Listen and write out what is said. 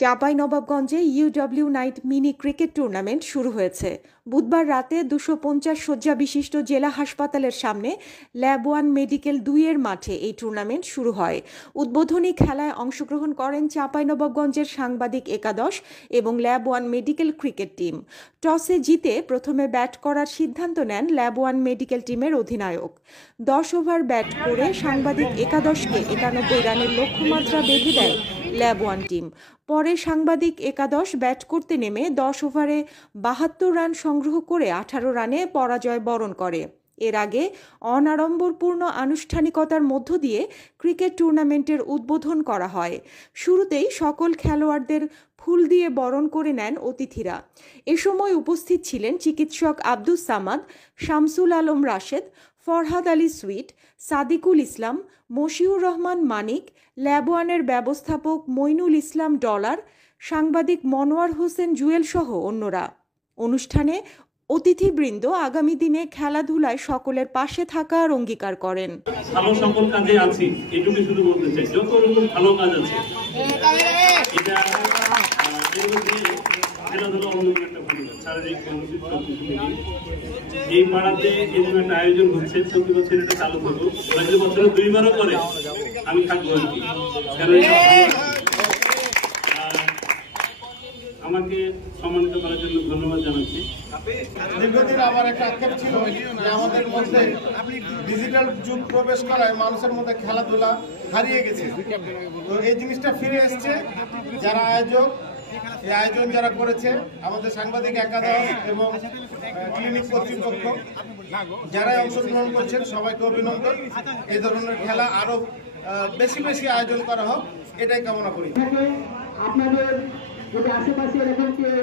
চাঁপাইনবাবগঞ্জে ইউডব্লিউ night mini cricket tournament শুরু হয়েছে। বুধবার রাতে 250 শয্যা বিশিষ্ট জেলা হাসপাতালের সামনে ল্যাব 1 মেডিকেল 2-এর মাঠে এই টুর্নামেন্ট শুরু হয়। উদ্বোধনী খেলায় অংশগ্রহণ করেন চাঁপাইনবাবগঞ্জের সাংবাদিক একাদশ এবং ল্যাব 1 মেডিকেল ক্রিকেট টিম। টসে জিতে প্রথমে ব্যাট করার সিদ্ধান্ত নেন ল্যাব 1 মেডিকেল টিমের অধিনায়ক। 10 ওভার ব্যাট করে সাংবাদিক একাদশকে 91 রানের লক্ষ্যমাত্রা বেঁধে দেয় ল্যাব 1 টিম। পরে সাংবাদিক একাদশ ব্যাট করতে নেমে 10 ওভারে 72 রান সংগ্রহ করে 18 রানে পরাজয় বরণ করে। এর আগে অনাড়ম্বরপূর্ণ আনুষ্ঠানিকতার মধ্য দিয়ে ক্রিকেট টুর্নামেন্টের উদ্বোধন করা হয়। শুরুতেই সকল খেলোয়াড়দের ফুল দিয়ে বরণ করে নেন অতিথিরা। এ সময় উপস্থিত ছিলেন চিকিৎসক আব্দুস সামাদ, শামসুল আলম রাশেদ, ফরহাদ আলী সুইট, সাদিকুল ইসলাম, মশিউর রহমান মানিক, ল্যাব 1-এর ব্যবস্থাপক মইনুল ইসলাম ডলার, সাংবাদিক মনোয়ার হোসেন জুয়েল সহ অন্যরা। অনুষ্ঠানে অতিথিবৃন্দ আগামী দিনে খেলাধুলায় সকলের পাশে থাকার অঙ্গীকার করেন। ভালো সকল কাজে আছি, এটুকু শুধু বলতে চাই। যত রকম ভালো কাজ আছে এটা খেলাধুলা অন্যতম একটা ভূমিকা, শারীরিক মানসিক সবকিছু মিলিয়ে এই পাড়াতে এরকম একটা আয়োজন হচ্ছে। প্রতি বছর এটা চালু হতো, যদি বছরে 2বারও করে আমি থাকবো আর কি। কারণ আমাকে সম্মানিত করার জন্য ধন্যবাদ জানাচ্ছি। দীর্ঘদিন আমার একটা আক্ষেপ ছিল যে আমাদের মধ্যে ডিজিটাল যুগ প্রবেশ করায় মানুষের মধ্যে খেলাধুলা হারিয়ে গেছে। তো এই জিনিসটা ফিরে এসছে। যারা আয়োজক, এই আয়োজন যারা করেছে, আমাদের সাংবাদিক একাদশ এবং ক্লিনিক কর্তৃপক্ষ যারাই অংশগ্রহণ করছেন, সবাইকে অভিনন্দন। এই ধরনের খেলা আরো বেশি বেশি আয়োজন করা হোক, এটাই কামনা করি। আপনাদের যদি আশেপাশে এরকম কেউ